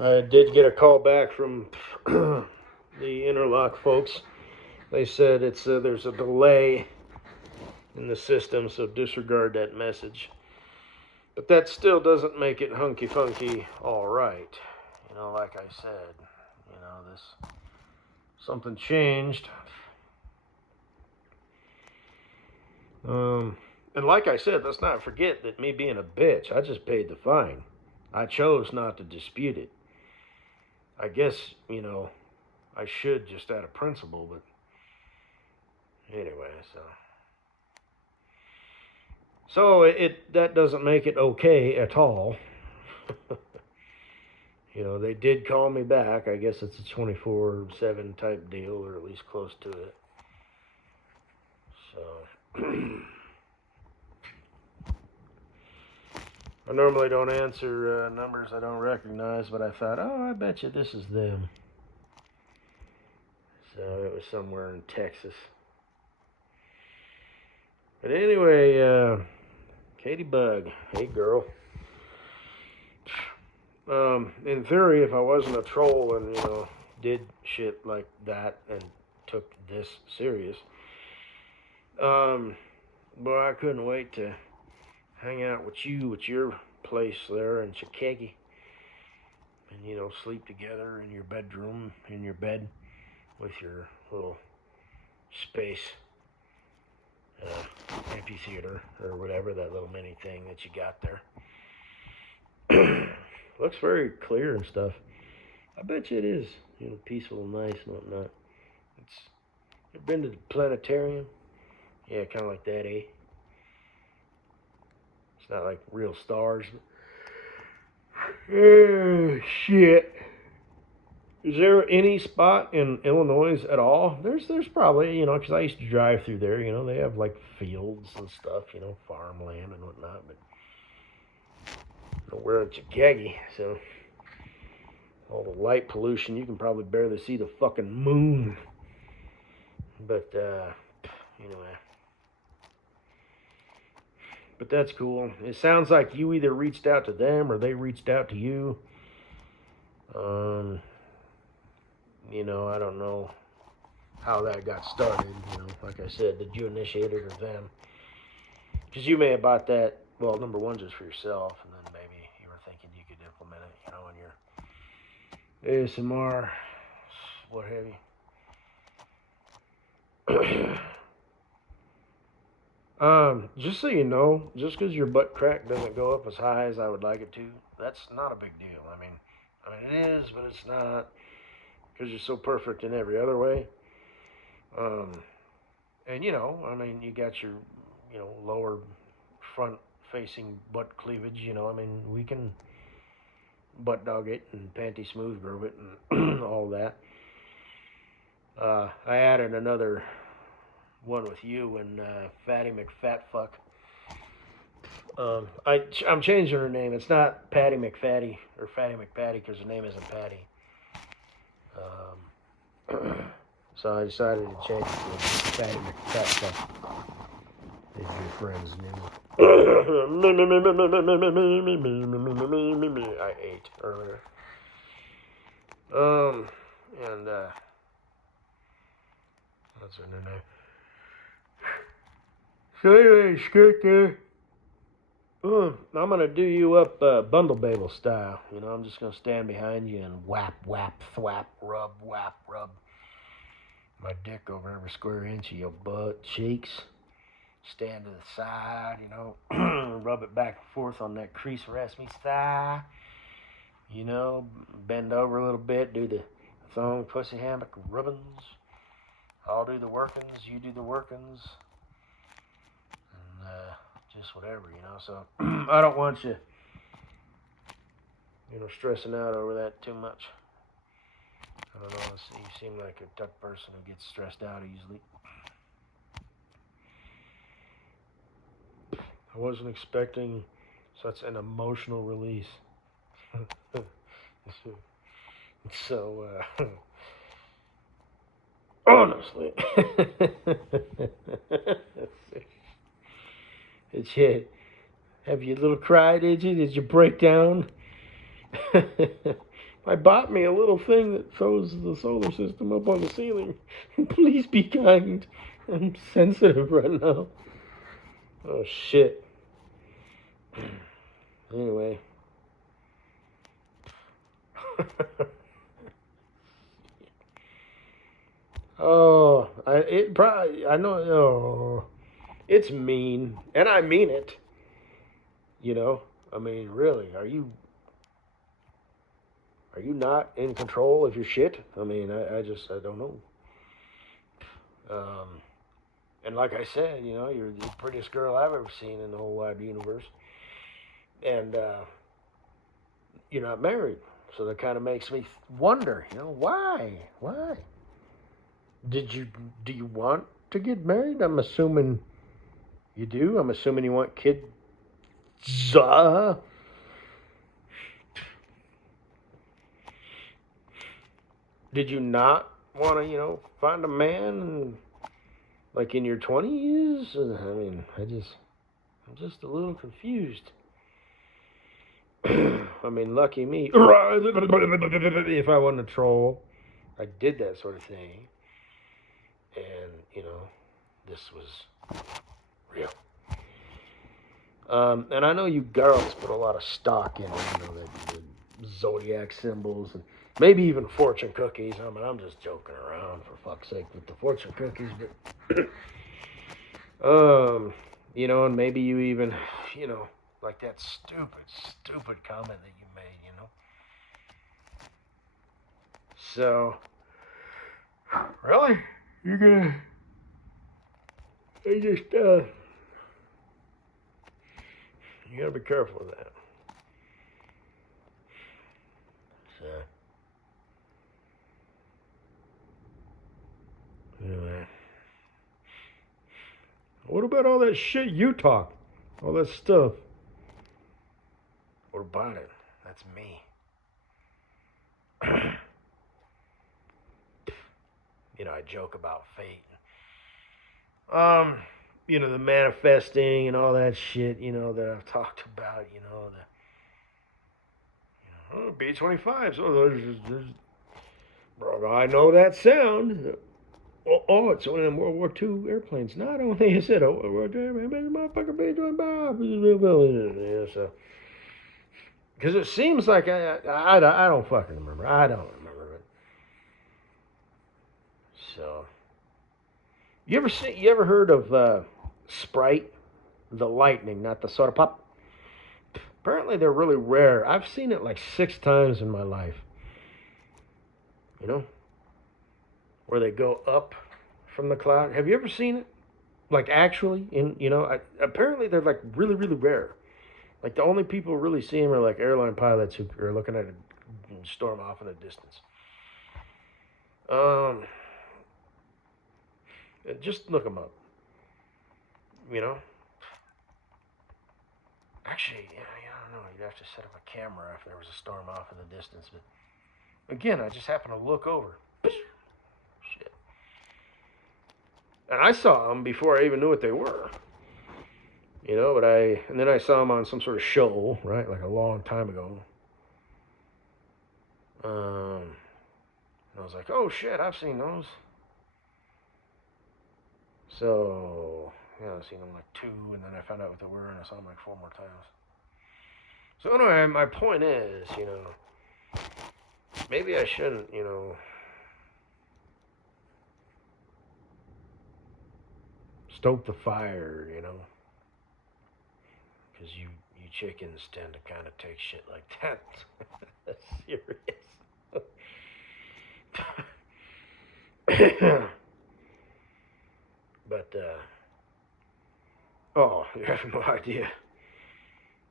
I did get a call back from the interlock folks. They said there's a delay in the system, so disregard that message. But that still doesn't make it hunky funky all right. Like I said, this something changed. And like I said, let's not forget that me being a bitch, I just paid the fine. I chose not to dispute it. I guess, I should just out of principle, but anyway, so that doesn't make it okay at all. They did call me back. I guess it's a 24/7 type deal, or at least close to it. So I normally don't answer numbers I don't recognize, but I thought, oh, I bet you this is them. So it was somewhere in Texas. But anyway, Katie Bug, hey girl. In theory, if I wasn't a troll and did shit like that and took this serious, boy, I couldn't wait to hang out with you at your place there in Chicago, and sleep together in your bedroom, in your bed, with your little space amphitheater or whatever, that little mini thing that you got there. Looks very clear and stuff. I bet you it is, peaceful and nice and whatnot. You've been to the planetarium? Yeah, kind of like that, eh? It's not like real stars. Oh, shit. Is there any spot in Illinois at all? There's probably, because I used to drive through there, they have like fields and stuff, farmland and whatnot, but we're in Chicago, so all the light pollution, you can probably barely see the fucking moon. But, anyway. But that's cool. It sounds like you either reached out to them or they reached out to you. I don't know how that got started. Like I said, did you initiate it or them? Because you may have bought that, well, number one, just for yourself, and then maybe you were thinking you could implement it, in your ASMR, what have you. Just so you know, just because your butt crack doesn't go up as high as I would like it to, that's not a big deal. I mean, it is, but it's not, because you're so perfect in every other way. And you got your, lower front-facing butt cleavage. We can butt dog it and panty smooth groove it and all that. I added another one with you and Fatty McFatfuck. I'm changing her name. It's not Patty McFatty or Fatty McPatty because her name isn't Patty. So I decided to change it to Fatty McFatfuck. If your friends knew. I ate earlier. And that's her new name. So anyway, skirt there. I'm gonna do you up Bundle Babel style. I'm just gonna stand behind you and whap, whap, thwap, rub, whap, rub my dick over every square inch of your butt cheeks. Stand to the side, rub it back and forth on that crease rest me thigh. Bend over a little bit, do the thong pussy hammock rubbins. I'll do the workings, you do the workings. And just whatever, so I don't want you, stressing out over that too much. I don't know, you seem like a tough person who gets stressed out easily. I wasn't expecting such an emotional release. So, honestly, have you a little cry, did you? Did you break down? I bought me a little thing that throws the solar system up on the ceiling. Please be kind. I'm sensitive right now. Oh shit. Anyway. I know. Oh, it's mean, and I mean it. You know, I mean, really, are you not in control of your shit? I mean, I don't know. Um, and like I said, you know, you're the prettiest girl I've ever seen in the whole wide universe, and you're not married, so that kind of makes me wonder. You know, why? Why? Did you do you want to get married? I'm assuming you do. I'm assuming you want kids. Did you not want to, find a man like in your 20s? I mean, I'm just a little confused. I mean, lucky me. If I wasn't a troll, I did that sort of thing. And, this was real. And I know you girls put a lot of stock in, the zodiac symbols and maybe even fortune cookies. I mean, I'm just joking around for fuck's sake with the fortune cookies, but and maybe you even, like that stupid comment that you made. So, really, you're gonna, I just, you gotta be careful with that. So, anyway. What about all that shit you talk? All that stuff. What about it? That's me. I joke about fate. The manifesting and all that shit, that I've talked about, B-25. So there's, bro, I know that sound. Oh, it's one of them World War II airplanes. No, I don't think it's it. World War II, motherfucker, B-25. Yeah, so. Because it seems like I don't fucking remember. I don't remember it. So. You ever heard of Sprite? The lightning, not the soda pop. Apparently they're really rare. I've seen it like 6 times in my life. You know, where they go up from the cloud. Have you ever seen it? Like actually, apparently they're like really, really rare. Like the only people who really see them are like airline pilots who are looking at it storm off in the distance. Um, just look them up. You know. Actually, I don't know. You'd have to set up a camera if there was a storm off in the distance. But again, I just happened to look over. Shit. And I saw them before I even knew what they were. And then I saw them on some sort of show, right? Like a long time ago. And I was like, oh shit, I've seen those. So, I've seen them like 2, and then I found out what they were, and I saw them like 4 more times. So anyway, my point is, maybe I shouldn't, stoke the fire, because you chickens tend to kind of take shit like that serious. But oh, you have no idea.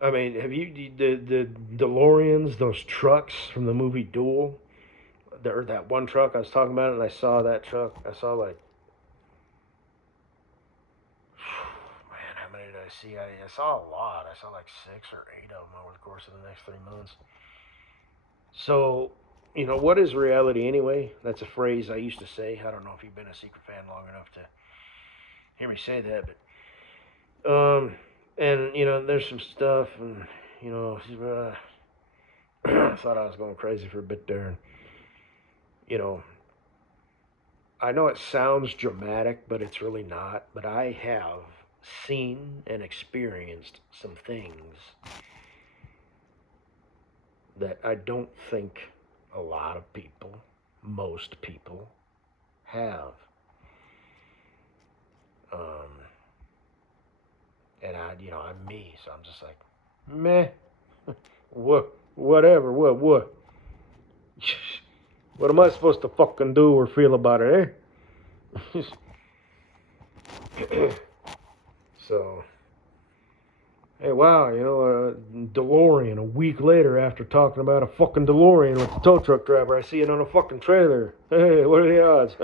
I mean, have you the DeLoreans, those trucks from the movie Duel? Or that one truck I was talking about, and I saw that truck. I saw like, man, how many did I see? I saw a lot. I saw like 6 or 8 of them over the course of the next 3 months. So, what is reality anyway? That's a phrase I used to say. I don't know if you've been a Secret fan long enough to hear me say that, but and there's some stuff, and thought I was going crazy for a bit there. And, you know, I know it sounds dramatic, but it's really not. But I have seen and experienced some things that I don't think a lot of people, most people, have. And I'm me, so I'm just like, meh, whatever, what? What am I supposed to fucking do or feel about it, eh? So, hey, wow, DeLorean. A week later, after talking about a fucking DeLorean with the tow truck driver, I see it on a fucking trailer. Hey, what are the odds?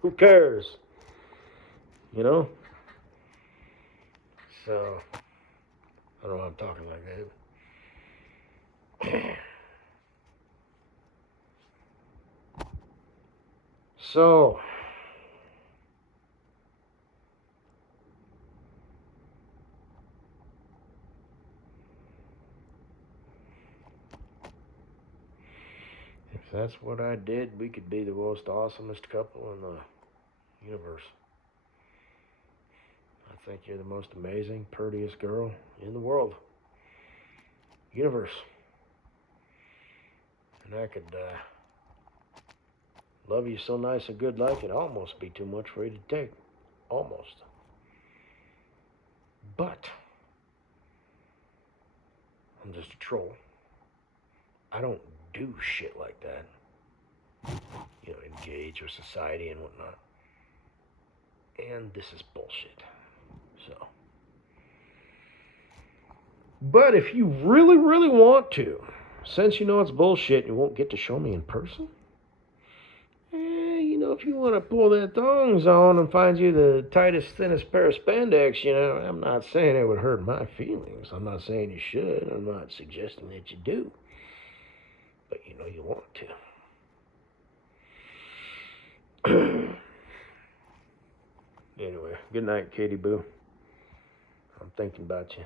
Who cares? You know? So, I don't know why I'm talking like that. So, if that's what I did, we could be the most awesomest couple in the universe. I think you're the most amazing, prettiest girl in the world. Universe. And I could love you so nice and good like it'd almost be too much for you to take. Almost. But I'm just a troll. I don't do shit like that. Engage with society and whatnot. And this is bullshit. So. But if you really, really want to, since you know it's bullshit and you won't get to show me in person, if you want to pull that thongs on and find you the tightest, thinnest pair of spandex, I'm not saying it would hurt my feelings. I'm not saying you should. I'm not suggesting that you do. But you want to. Anyway, good night, Kaydee-Boo. I'm thinking about you.